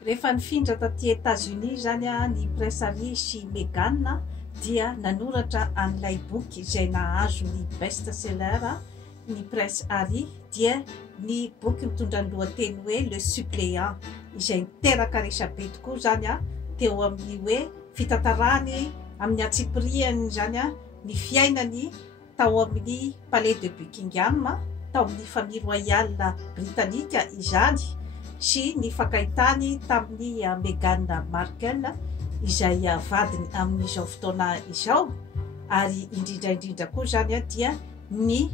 Rehefa nifindra taty États-Unis zany ny Prince Harry sy Meghan dia nanoratra an'ilay boky izay nahazo ny best-seller ny Prince Harry dia ny boky mitondra ny lohateny hoe Le Suppléant izay niteraka resabe tokoa zany teo amin'ny hoe fitantarany amin'ny atsipiriany zany ny fiainany tao amin'ny Palais de Buckingham tao amin'ny famille royale britannique izany sy ny fakahitany tamin'ny Meghan Markle izay vadiny amin'izao fotoana izao ary indrindra koa zany dia ny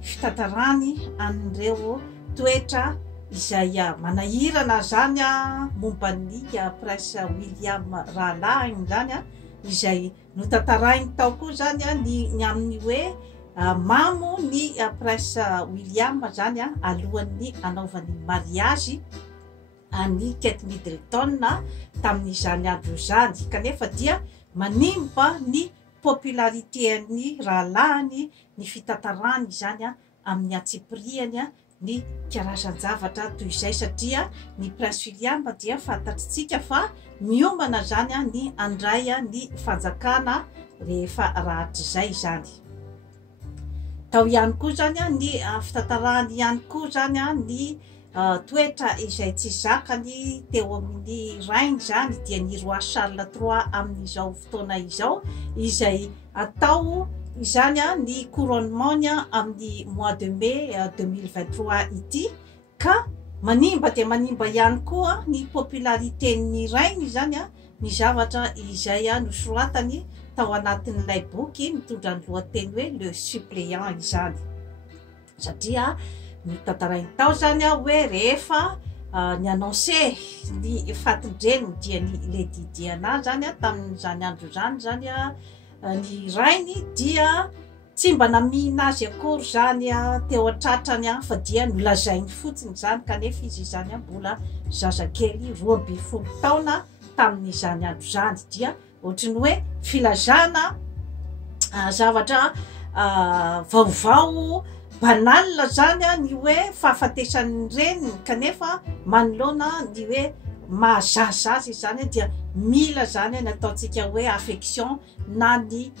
fitantarany anireo toetra izay manahirana zany momban'ny Prince William rahalahy zany izay notantarainy tao koa zany ny amin'ny hoe mamo ny Prince William zany alohan'ny anaovany mariage any Kate Middleton tamin'izany andro zany kanefa dia manimba ny popularité-ny rahalahiny ny fitantarany zany amin'ny atsipiriany ny karazan-javatra toy izay satria ny Prince William dia fantatritsika fa miomana zany ny andray ny fanjakana rehefa rahatrizay zany. Tao ihany koa zany ny fitantarany ihany koa zany ny toetra izay tsy zakany teo amin'ny rainy zany dia ny roi Charles III amin'izao fotoana izao izay atao izany ny couronnement amin'ny mois de mai 2023 ity ka manimba dia manimba ihany koa ny popularité-ny rainy zany ny zavatra izay nosoratany tao anatin'ilay boky mitondra ny lohateny hoe Le Suppléant izany satria nitantarainy tao zany hoe rehefa ny annonce ny fatin-dreny dia ny Lady Diana zany tamin'izany andro zany ny rainy dia tsy mba namihina azy akory zany teo an-tratrany fa dia nolazainy fotsiny zany kanefa izy zany mbola zazakely 12 taona tamin'izany andro zany dia ohatrany hoe filazana zavatra vaovao banal zany ny hoe fahafatesan'ny reniny kanefa manoloana ny hoe mahazazazy zany dia mila zany nataontsika hoe affection na ny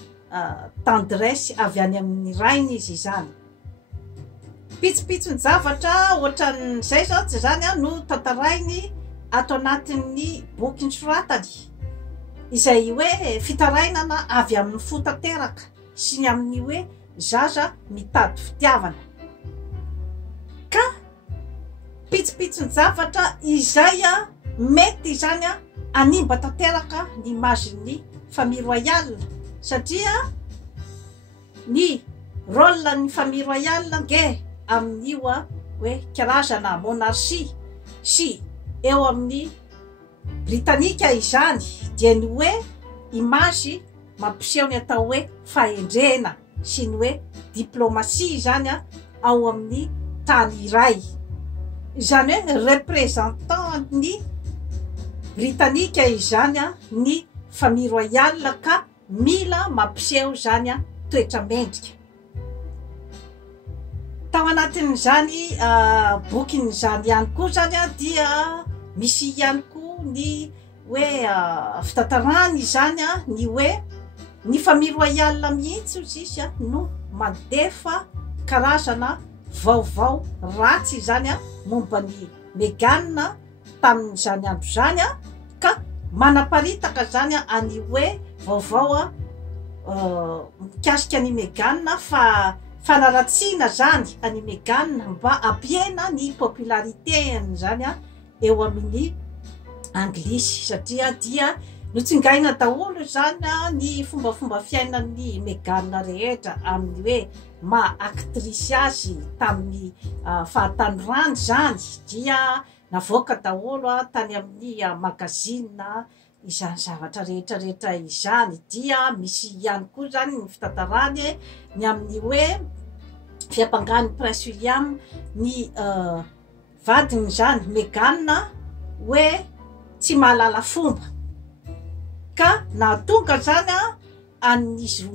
tendresse avy any amin'ny rainy izy zany. Pitsopitsony zavatra ohatran'izay zao tsy zany no tantarainy ato anatin'ny boky nosoratany izay hoe fitarainana avy amin'ny fotanteraka sy ny amin'ny hoe zaza mitady fitiavana ka pitsopitsony zavatra izay mety zany animba tanteraka ny imagin'ny famille royale satria ny rôle ny famille royale nge amin'io hoe karazana monarchie sy eo amin'ny britannika izany dia ny hoe image mampiseho ny atao hoe fahendrena sy ny hoe diplomatie zany ao amin'ny tany iray izany hoe représentant ny britannika izany ny famille royale ka mila mampiseho zany toetra mendrika tao anatin'izany bokin'izany ihany koa zany dia misy ihany koa ny hoe fitantarany zany ny hoe ny famille royale mihitsy izy no mandefa karazana vaovao ratsy zany momba ny Meghan tamin'izany andro zany ka manaparitaka zany any hoe vaovao mikasika ny Meghan fa fanaratsiana zany any Meghan mba ampiena ny popularité zany eo amin'ny anglisy satria dia notsingaina daholo zany ny fombafomba fiainan'ny Meghan rehetra amin'ny hoe ma-actrice azy tamin'ny fahatanorany zany dia navoaka daholo tany amin'ny magazine izany zavatra rehetrarehetra izany dia misy ihany koa zany ny fitantarany ny amin'ny hoe fiampangany Prince William ny vadiny zany Meghan hoe tsy mahalala fomba ka nahatonga zany an'izy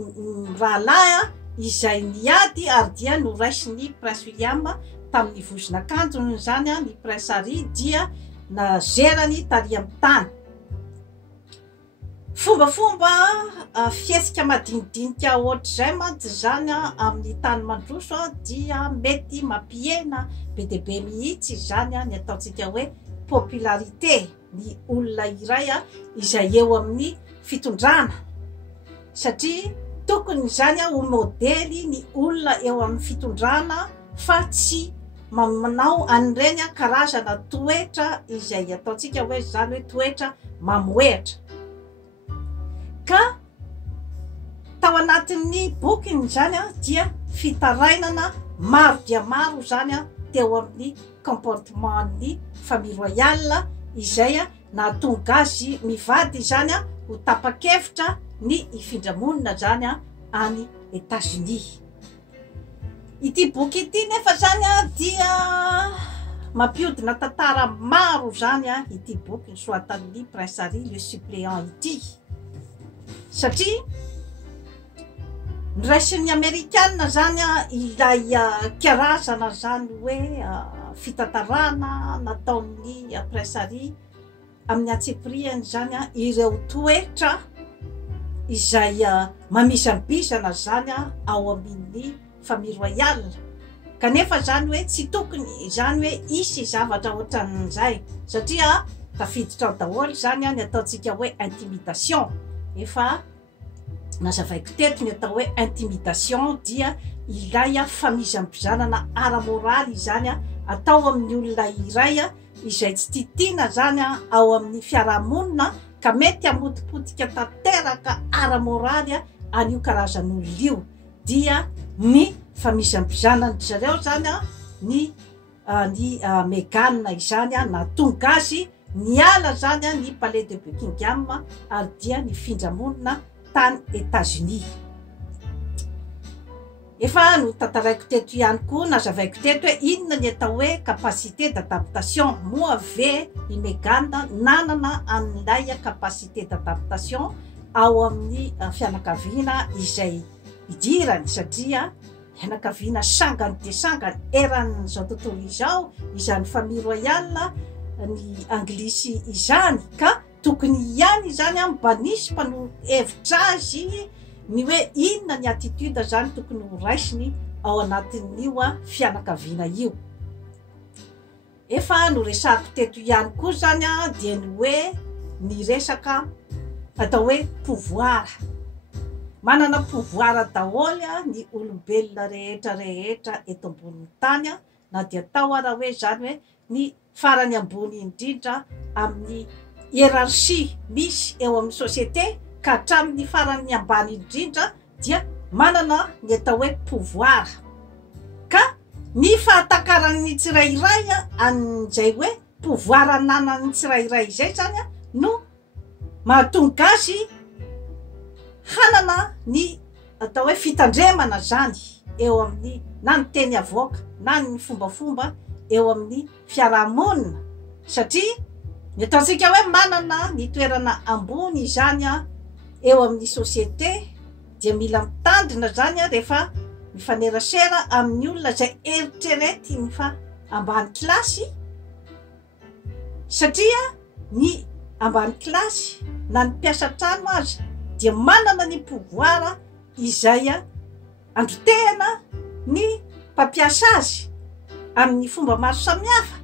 rahalahy izay niady ary dia noraisiny Prince William tamin'ny vozon'akanjony zany ny Prince Harry dia na zerany tary amin'ny tany. Fombafomba fiesika madinidinika ohatr'izay mantsy zany amin'ny tany mandroso dia mety mampihena be dia be mihitsy zany ny ataontsika hoe popularité ny olona iray izay eo amin'ny fitondrana, satria tokony zany ho modely ny olona eo amin'ny fitondrana fa tsy manao an'ireny karazana toetra izay ataontsika hoe zany hoe toetra mamoetra. Ka tao anatin'ny bokiny zany dia fitarainana maro dia maro zany teo amin'ny comportementny famille royale izay nahatonga azy mivady zany ho tapa-kevitra ny ifindramonina zany any États-Unis. Ity boky ity nefa zany dia mampiodina tantara maro zany ity boky nosoatan'ny Prince Harry le suppléant ity, satria niraisin'ny Amerikana zany ilay karazana zany hoe fitantarana nataon'ny Prince Harry amin'ny antsepriany zany ireo toetra izay mamisambisana zany ao amin'ny famille royale. Kanefa zany hoe tsy tokony zany hoe isy zavatra ohatran'izay, satria tafiditra ao daholo zany ny ataontsika hoe intimidation. Efa nazavaiko teto ny atao hoe intimidation dia ilay famizambizanana ara-moraly zany atao amin'ny olona iray izay tsy titiana zany ao amin'ny fiarahamonina ka mety hamotipotika tanteraka ara-moraly an'io karazan'olona io, dia ny famizambizanany zareo zany ny Meghan izany nahatonga azy niala zany ny Palais de Buckingham ary dia nifindra-monina tany États-Unis. Efa no tantaraiko teto ihany koa, nazavaiko teto hoe inona ny atao hoe capacité d'adaptation. Moa ve i Meghan nanana an'ilay capacité d'adaptation ao amin'ny fianakaviana izay idirany, satria fianakaviana sangany de sangany eran'izao tontolo izao, izany famille royale ny anglisy izany, ka tokony ihany zany mba nisy mpano hevitra azy ny hoe inona ny attitude zany tokony ho raisiny ao anatin'io fianakaviana io. Efa no resako teto ihany koa zany dia ny hoe ny resaka atao hoe pouvoir. Manana pouvoir daholo ny olombelona rehetra rehetra eto ambonin'ny tany, na dia atao ara hoe zany hoe ny farany ambony indrindra amin'ny hiérarchie misy eo amin'ny société ka hatramin'ny farany ambany indrindra dia manana ny atao hoe pouvoir. Ka ny fahatakarany tsirairay an'izay hoe pouvoir ananany tsirairay izay zany no mahatonga azy hanana ny atao hoe fitandremana zany eo amin'ny na ny teny avoaka na ny fombafomba eo amin'ny fiarahamonina, satria ny ataontsika hoe manana ny toerana ambony zany eo amin'ny société dia mila mitandrina zany rehefa mifanerasera amin'ny olona zay eritrerety ny fa ambany kilasy, satria ny ambany kilasy na ny mpiasa trano azy dia manana ny pouvoir izay androtehana ny mpampiasa azy amin'ny fomba maro samihafa,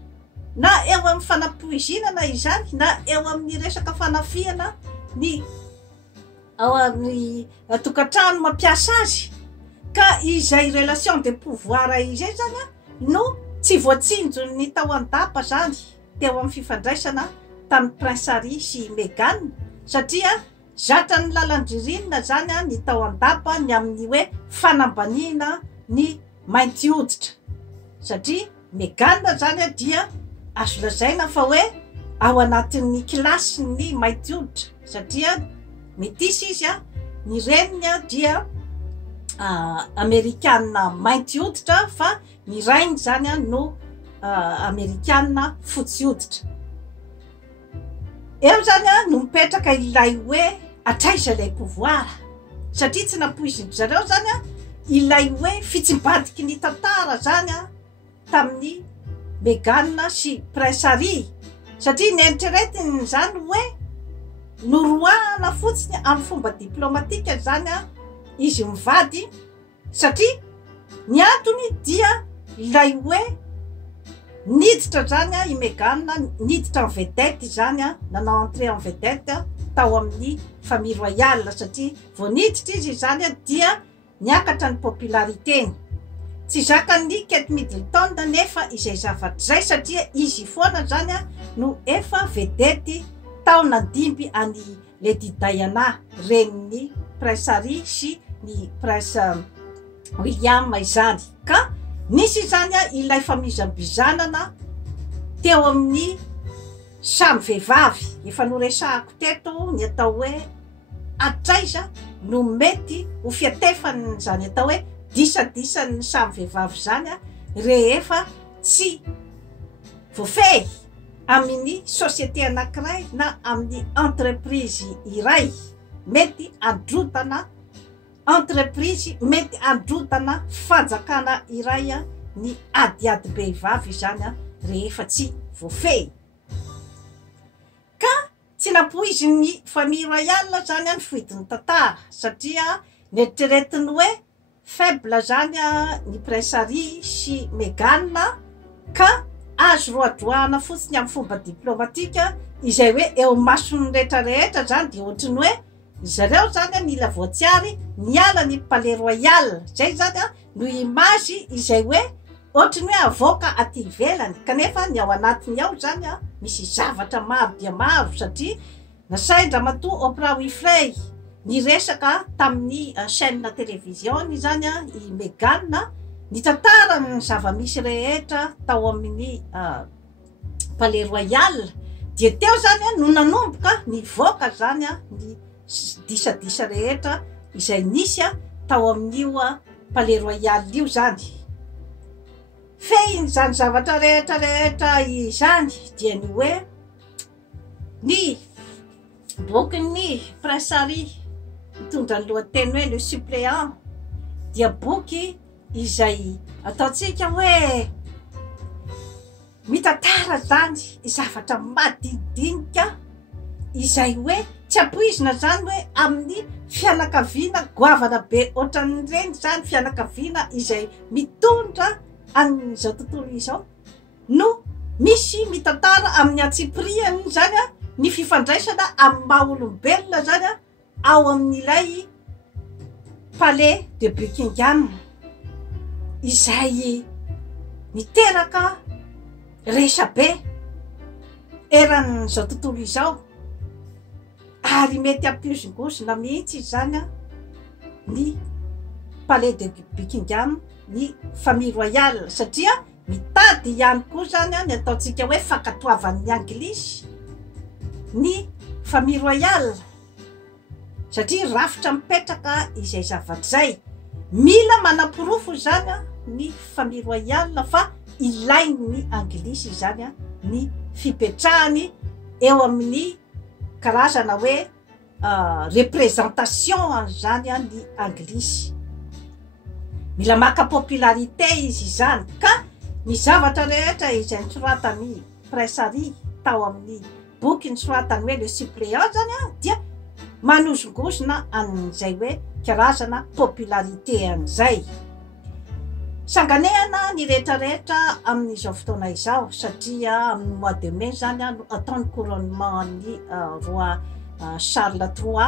na eo amin'ny fanampoizinana izany, na eo amin'ny resaka fanafiana ny ao amin'ny tokantrano mampiasa azy. Ka izay relation de pouvoir izay zany no tsy voatsinjo ny tao an-dapa zany teo amin'ny fifandraisana tamin'ny Prince Harry sy Meghan, satria zatra ny lalan-dririnina zany ny tao an-dapa ny amin'ny hoe fanambaniana ny mainty hoditra, satria Meghan zany dia azo lazaina fa hoe ao anatin'ny kilasy ny mainty hoditra, satria metisy izy ny reniny dia Amerikana mainty hoditra fa ny rainy zany no Amerikana fotsy hoditra. Eo zany no mipetraka ilay hoe atraiza ilay pouvoir, satria tsy nampoiziny zareo zany ilay hoe fitsimbadiky ny tantara zany tamin'ny Meghan sy Prince Harry, satria ny eritreretiny zany hoe noroahana fotsiny amin'ny fomba diplomatika zany a izy mivady satria ny antony dia ilay hoe niditra zany a i Meghan niditra en vedette zany a nanao entrée en vedette tao amin'ny famille royale satria vao niditra izy zany a dia niakatra ny populariteny tsy zakany Kate Middleton nefa izay zavatra zay satria izy foana zany a no efa vedette taona 5 any Lady Diana renin'ny prince Harry sy ny prince William izany ka nisy zany a ilay famizabizanana teo amin'ny samy vehivavy efa noresahako teto ny atao hoe atraiza no mety ho fiatefany zany atao hoe disadisany samy vehivavy zany a rehefa tsy voafehy amin'ny société anankiray na amin'ny entreprise iray mety androtana entreprise mety androtana fanjakana iray a ny adiady behivavy zany a rehefa tsy voafehy ka tsy napoiziny famille royale zany a ny foidiny tantara satria neritreretiny hoe faible zany a ny prince Harry sy Meghan ka azo roadroahana fotsiny amin'ny fomba diplomatika izay hoe eo masony rehetrarehetra zany dia ohatriny hoe zareo zany a mila voatsiary niala ny palais royal zay zany a no image izay hoe ohatriny hoe avoaka aty ivelany kanefa ny ao anatiny ao zany a misy zavatra maro dia maro satria nasaindra matoa Oprah Winfrey ny resaka tamin'ny chaîne télévision zany a i Meghan ny tantara ny zava-misy rehetra tao amin'ny palais royal dia teo zany a no nanomboka ny voaka zany a ny disadisa rehetra izay nisy a tao amin'io palais royal io zany fehiny zany zavatra rehetra izany dia ny hoe ny bokin'ny prince Harry mitondra ny lohateny hoe le suppléant dia boky izay ataontsika hoe mitantara zany zavatra madinidinika izay hoe tsy apoizina zany hoe amin'ny fianakaviana goavana be ohatran'ireny zany fianakaviana izay mitondra an'izao tontolo izao no misy mitantara amin'ny atsipriany zany a ny fifandraisana amin'ny maha-olombelona zany a ao amin'ilay palais de Buckingham izay miteraka resabe eran'izao tontolo izao ary mety ampiozongozona mihitsy zany a ny palais de Buckingham ny famille royale satria mitady ihany koa zany a ny ataontsika hoe fankatoavan'ny anglisy ny famille royale satria rafitra mipetraka izay zavatra zay mila manapirofo zany a ny famille royale fa ilainy ny anglisy zany a ny fipetrahany eo amin'ny karazana hoe représentation zany a ny anglisy mila maka popularité izy zany ka ny zavatra rehetra izay nisoratany prince Harry tao amin'ny boky nisoratany hoe le suppléant zany a dia manozongozona an'izay hoe karazana popularité an'izay sanganehana ny rehetrarehetra amin'izao fotoana izao satria amin'ny mois de mai zany a no ataony couronnement ny roi Charles III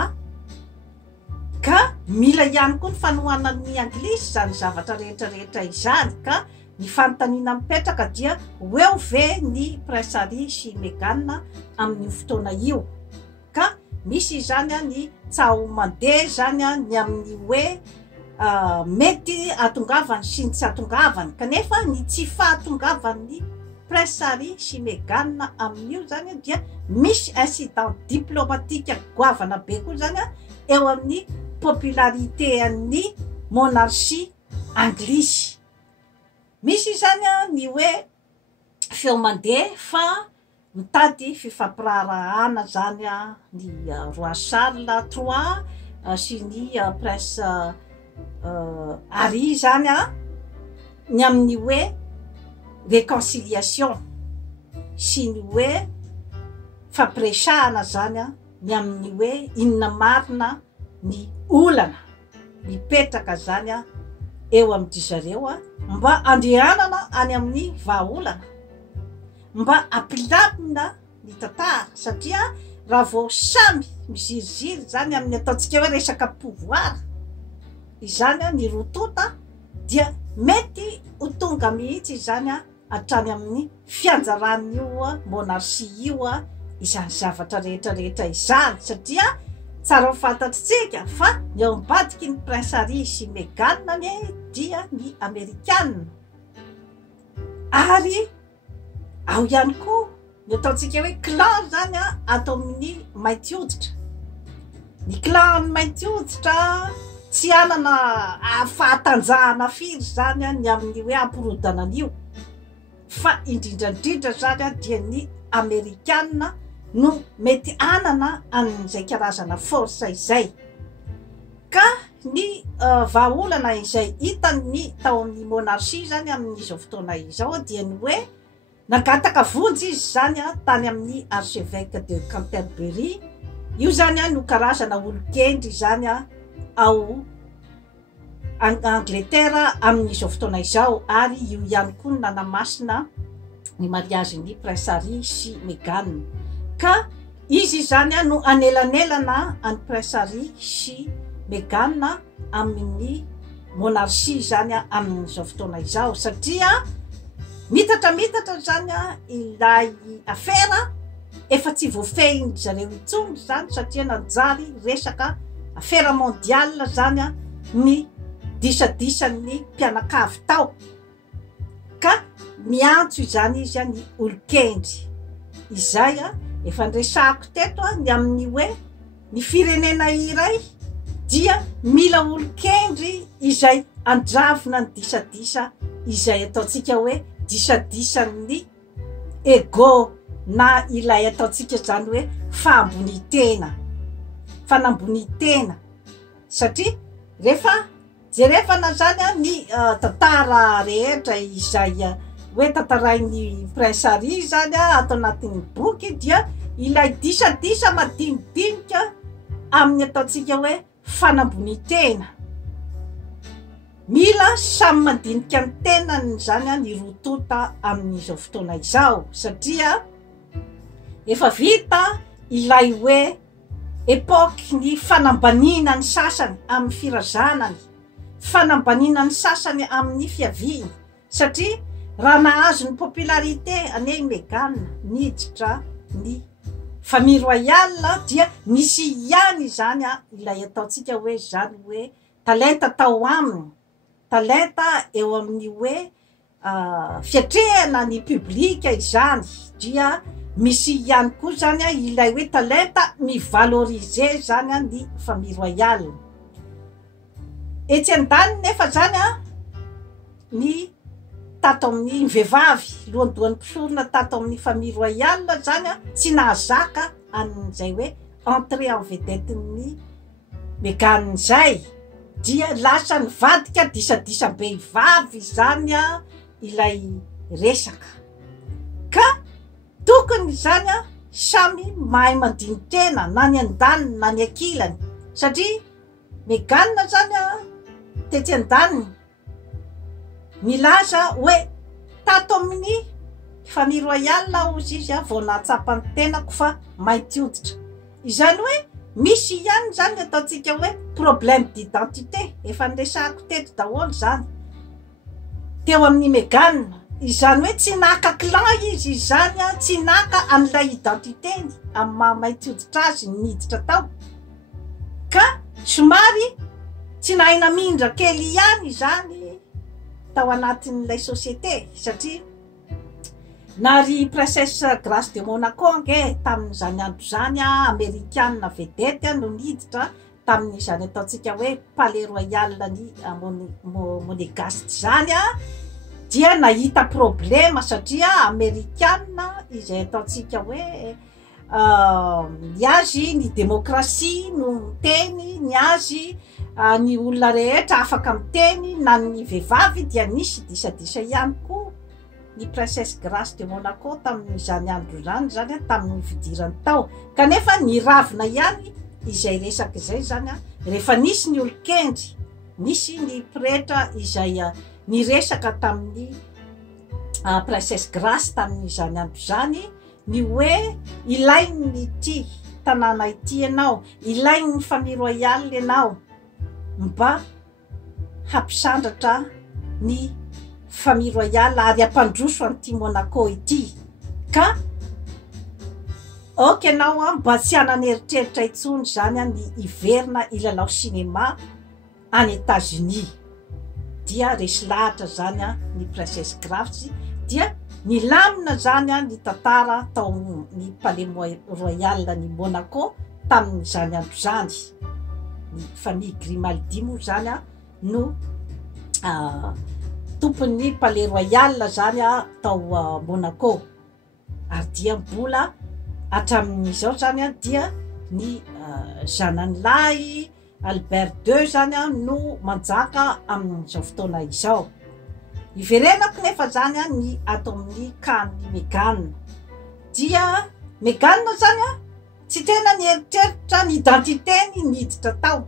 ka mila ihany koa ny fanohanan'ny anglisy zany zavatra rehetrarehetra izany ka ny fanontaniana mipetraka dia hoeo ve ny prince Harry sy Meghan amin'ny fotoana io ka misy zany a ny tsao mandeha zany a ny amin'ny hoe mety atongavany sy ny tsy atongavany kanefa ny tsy fahatongavan'ny prince Harry sy Meghan amin'io zany dia misy incident diplomatique goavana be koa zany a eo amin'ny popularité an'ny monarchie anglisy misy zany a ny hoe feo mandeha fa mitady fifampirarahana zany a ny roi Charles III sy ny prince Harry zany a ny amin'ny hoe réconciliation sy ny hoe fampiresahana zany a ny amin'ny hoe inona marina ny olana mipetraka zany a eo amin'ny zareo a mba andehanana any amin'ny vahaolana mba ampilamina ny tantara satria raha vao samy miziriziry zany amin'ny ataontsika hoe resaka pouvoir izany a ny rotota dia mety ho tonga mihitsy zany a hatrany amin'ny fianjaran'io a monarchie io a izany zavatra rehetrarehetra izany satria tsara ho fantatritsika fa ny ao ambadiky ny Prince Harry sy Meghan anie dia ny Amerikanina ary ao ihany koa ny ataontsika hoe clan zany a ato amin'ny mainty hoditra ny clan ny mainty hoditra tsy anana fahatanjahana firy zany a ny amin'ny hoe ampirodana an'io fa indrindrandrindra zany a dia ny Amerikanina no mety anana an'izay karazana force izay ka ny vahaolana izay hitany tao amin'ny monarchie zany amin'izao fotoana izao dia ny hoe nagataka vonjy izy zany a tany amin'ny archevêque de Canterbury io zany a no karazana olokendry zany a ao Angleterre amin'izao fotoana izao ary io ihany koa nanamasina ny mariage ny Prince Harry sy Meghan ka izy zany a no anelanelana any Prince Harry sy Meghan amin'ny monarchie zany a amin'izao fotoana izao satria mitatra zany a ilay afera efa tsy voafehiny zareo intsony zany satria nanjary resaka afera mondiale zany a ny disadisany mpianakavy tao ka miantso izany izy a ny olokendry izay a efa nresako teto a ny amin'ny hoe ny firenena iray dia mila olokendry izay andravina ny disadisa izay ataontsika hoe disadisan'ny ego na ilay ataontsika zany hoe fanambonitena satria rehefa jerefana zany a ny tantara rehetra izay hoe tantarain'ny Prince Harry zany a atao anatin'ny boky dia ilay disadisa madinidinika amin'ny ataontsika hoe fanambonitena mila samy mandinika ny tenany zany a ny rotota amin'izao fotoana izao satria efa vita ilay hoe epoky ny fanambanina ny sasany amin'ny firazanany fanambanina ny sasany amin'ny fiaviany satria raha nahazo ny popularité ane Meghan niditra ny famille royale dia nisy ihany zany a ilay ataontsika hoe zany hoe talenta tao aminy talenta eo amin'ny hoe fiatrehana ny publika izany dia misy ihany koa zany a ilay hoe talenta mivalorize zany a ny famille royale etsy an-daniny nefa zany a ny tato amin'ny vehivavy lohandohan'ny mpisorona tato amin'ny famille royale zany a tsy nahazaka an'izay hoe entrée en vedette ny Meghan zay dia lasa nivadika disadisam-behivavy zany a ilay resaka ka tokony zany a samy mahay mandinikena na ny an-daniny na ny ankilany satria Meghan zany a tetsy an-daniny milaza hoe tato amin'ny famille royale ozy izy a vao nahatsapany tenako fa mainty hoditra izany hoe misy ihany zany ataontsika hoe problème d'identité efa nresako teto daholo zany teo amin'ny Meghan izany hoe tsy naka clan izy izany a tsy naka an'ilay identitény amin'ny mahamainty hoditra azy niditra tao ka somary tsy nahina mindra kely ihany zany tao anatin'ilay société satria nary princesse Grace de Monaco ange tamin'izany andro zany a Amerikanina vedette no niditra tamin'izany ataontsika hoe palais royal ny Monégasque zany a dia nahita problema satria Amerikanina izay ataontsika hoe ny azy ny demokrasia no miteny ny azy ny olona rehetra afaka miteny na ny vehivavy dia nisy disadisa ihany koa ny princesse Grace de Monaco tamin'izany andro zany tamin'ny fidirany tao, kanefa ny ravina ihany izay resaka izay zany rehefa nisy ny olon-kendry, nisy ny pretra izay ny resaka tamin'ny princesse Grace tamin'izany andro zany, ny hoe ilainy ity tanàna ity ianao, ilainy ny famille royale ianao mba hampisandratra ny famille royale ary ampandroso an'ity Monaco ity, ka ok ianao mba tsy hananeritreritra intsony zany ny hiverina ilalao cinéma any États-Unis. Dia resy lahatra zany ny princesse Grace, dia nilamina zany ny tantara tao ny palais royal ny Monaco tamin'izany andro zany. Ny famille Grimaldi moa zany no tompon'ny palais royal zany tao Monaco, ary dia mbola hatramin'izao zany dia ny zanany lahy Albert II zany no manjaka amin'izao fotoana izao. Iverenako nefa zany ny ato amin'ny kany Meghan. Dia Meghan zany tsy tena nieritreritra ny identitény niditra tao,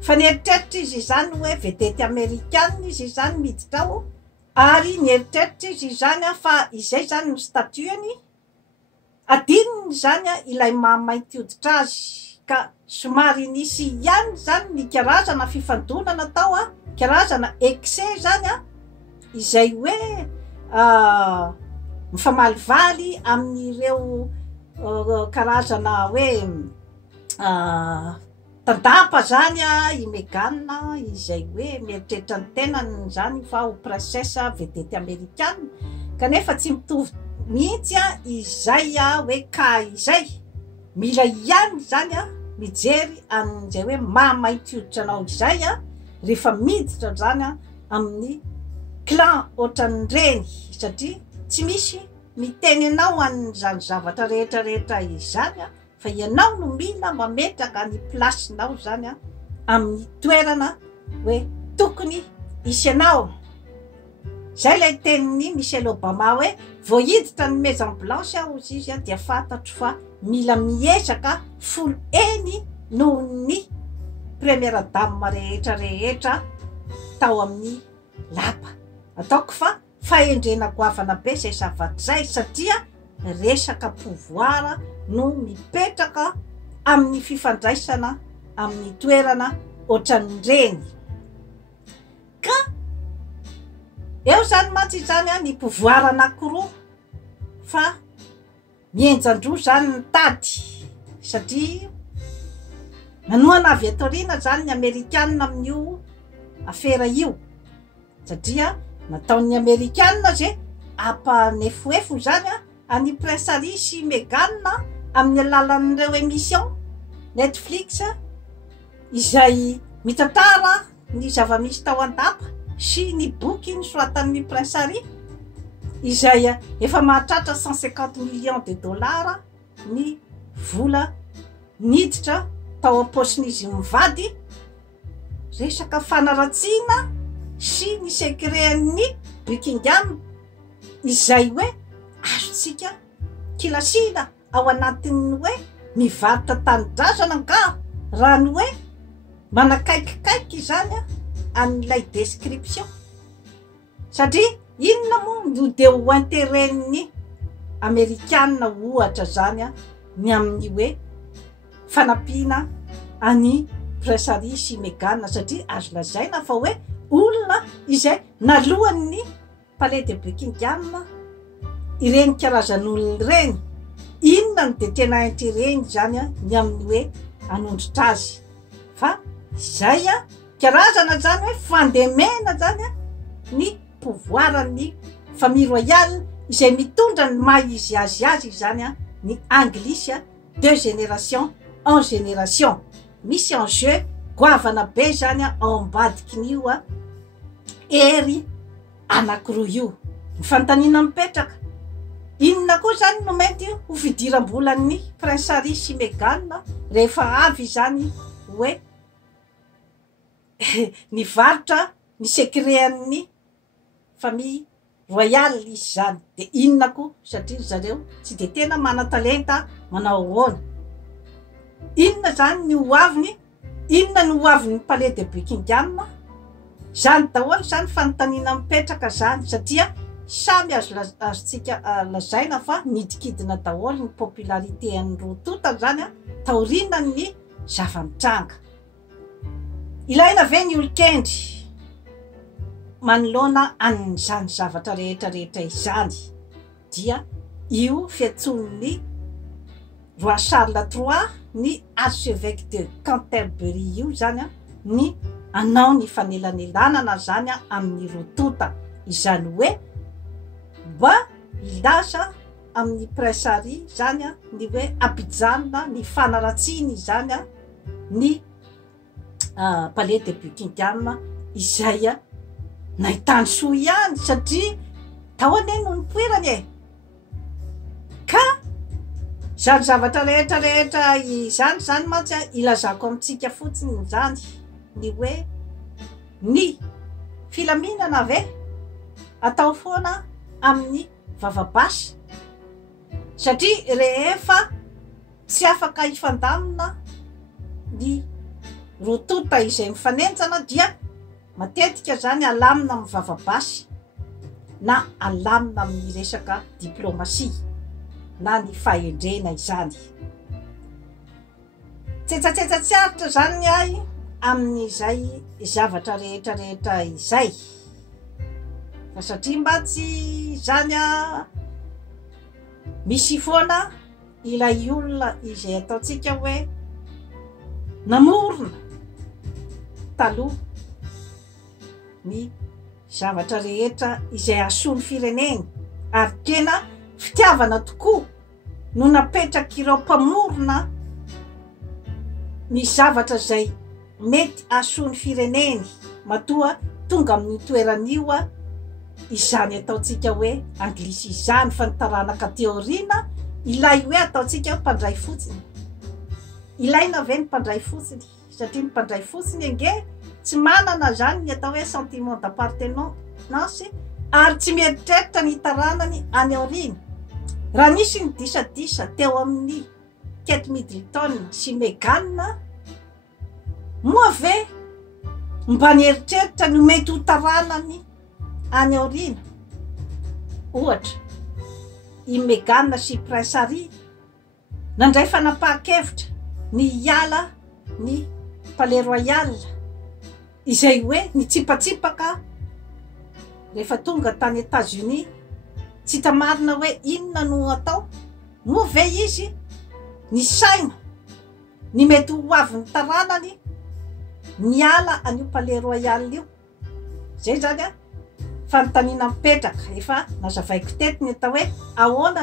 fa nieritreritra izy zany hoe vedety américaine izy zany miditra ao, ary nieritreritra izy zany fa izay zany no statueny adininy zany ilay mamainty hoditra azy, ka somary nisy ihany zany ny karazana fifandonana tao karazana excès zany izay hoe mifamalivaly amin'ireo karazana hoe tandapa zany i Meghan izay hoe mieritreritra ny tenany zany fa ho princesse vedety américaine, kanefa tsy mitovy mihitsy izay hoe ka izay mila ihany zany mijery an'izay hoe mamainty hoditra anao izay rehefa miditra zany amin'ny clan ohatran'ireny, satria tsy misy miteny anao an'izany zavatra rehetrarehetra izany fa ianao no mila mametraka ny plasinao zany amin'ny toerana hoe tokony isy anao. Zay lay tenin'ny Michelle Obama hoe vao hiditra ny Maison Blanche hozy izy dia fantatro fa mila miezaka folo eny noho ny première dame rehetrarehetra tao amin'ny lapa. Ataoko fa fahendrena goavana be zay zavatra zay, satria resaka pouvoir no mipetraka amin'ny fifandraisana amin'ny toerana ohatran'ireny. Ka eo zany mantsy zany ny pouvoir anankiroa fa mienjandroa zany ny tady, satria manohana avy ato aoriana zany ny Amerikanina amin'io afera io, satria nataon'ny Amerikanina zay ampanefoefo zany any Prince Harry sy Meghan amin'ny alalan'ireo émission Netflix izay mitantara ny zava-misy tao an-dapa sy ny boky nosoratan'ny Prince Harry izay efa mahatratra 150 millions de dollars ny vola niditra tao am-posin'izy mivady, resaka fanaratsiana sy ny secretny Buckingham izay hoe azontsika kilasina ao anatin'ny hoe mivarotra tanindrazana nga raha ny hoe manakaikikaiky zany an'ilay description, satria inona moa no de ho intérêtny Amerikanina ohatra zany ny amin'ny hoe fanampiana any Prince Harry sy Meghan, satria azo lazaina fa hoe olona izay nalohan'ny palais de Buckingham ireny karazan'olona ireny, inona no de tena intérêtny zany ny amin'ny hoe anondrotra azy, fa zay karazana zany hoe fandemena zany ny pouvoiran'ny famille royale izay mitondra ny maha izy azy zany ny anglisy de génération en génération. Misy en jeu goavana be zany ao ambadikin'io ery anankiroa io, ny fanontaniana mipetraka inona koa zany no mety ho fidiram-bolan'ny Prince Harry sy Meghan rehefa avy zany hoe nivarotra ny secretny famille royal izy zany. De inona koa satria zareo tsy de tena mana-talenta manao ahoana. Inona zany ny hoaviny? Inona ny hoavin'ny palais de Buckingham? Zany daholo zany fanontaniana mipetraka zany satria samy azontsika lazaina fa nidikidina daholo ny popularité an'ny rotonta zany taorinan'ny zava-mitranga. Ilaina ve ny olon-kendry manoloana an'izany zavatra rehetra izany? Dia io fiantson'ny roi Charles III ny archevêque de Canterbury io zany ny anao ny fanelanelanana zany amin'ny rotonta. Izany hoe mba ilaza amin'ny presari zany ny hoe apijanona ny fanaratsiny zany ny palais de Buckingham izay nahitany soa ihany satria tahoany no nipoirany ka zany zavatra rehetra izany mantsy ilazako amintsika fotsiny zany ny hoe ny filaminana ve atao foana amin'ny vavabasy satria rehefa tsy afaka hifandamina ny rotonta izay mifanenjana dia matetika zany alamina amin'ny vavabasy na alamina amin'ny resaka diplomasia na ny fahendrena izany. Tsetsatsiaritra zany ahy amin'izay zavatra rehetra izay fa satria mba tsy zany misy foana ilay olona izay ataontsika hoe namorona taloha ny zavatra rehetra izay asony fireneny ary tena fitiavana tokoa no napetraky ireo mpamorona ny zavatra zay mety asony fireneny matoa tonga amin'ny toeran'io izany ataontsika hoe anglisizany fanitaranaka teoriana ilay hoe ataontsika mpandray fotsiny. Ilaina ve ny mpandray fotsiny satria ny mpandray fotsiny ange tsy manana zany ny atao hoe sentiment d'appartenance ary tsy mieritreritra ny taranany any aoriana. Raha nisy ny disadisa teo amin'ny Kate Middleton sy Meghan moa ve mba nieritreritra no mety ho taranany any aoriana? Ohatra i Meghan sy Prince Harry nandray fanapahan-kevitra ny hiala ny palais royal izay hoe nitsipatsipaka rehefa tonga tany États-Unis tsy tamarina hoe inona no atao. Moa ve izy ny saina ny mety ho avy ny taranany niala an'io palais royal io? Zay zany fanontaniana mipetraka efa nazavaiko teto ny atao hoe ahoana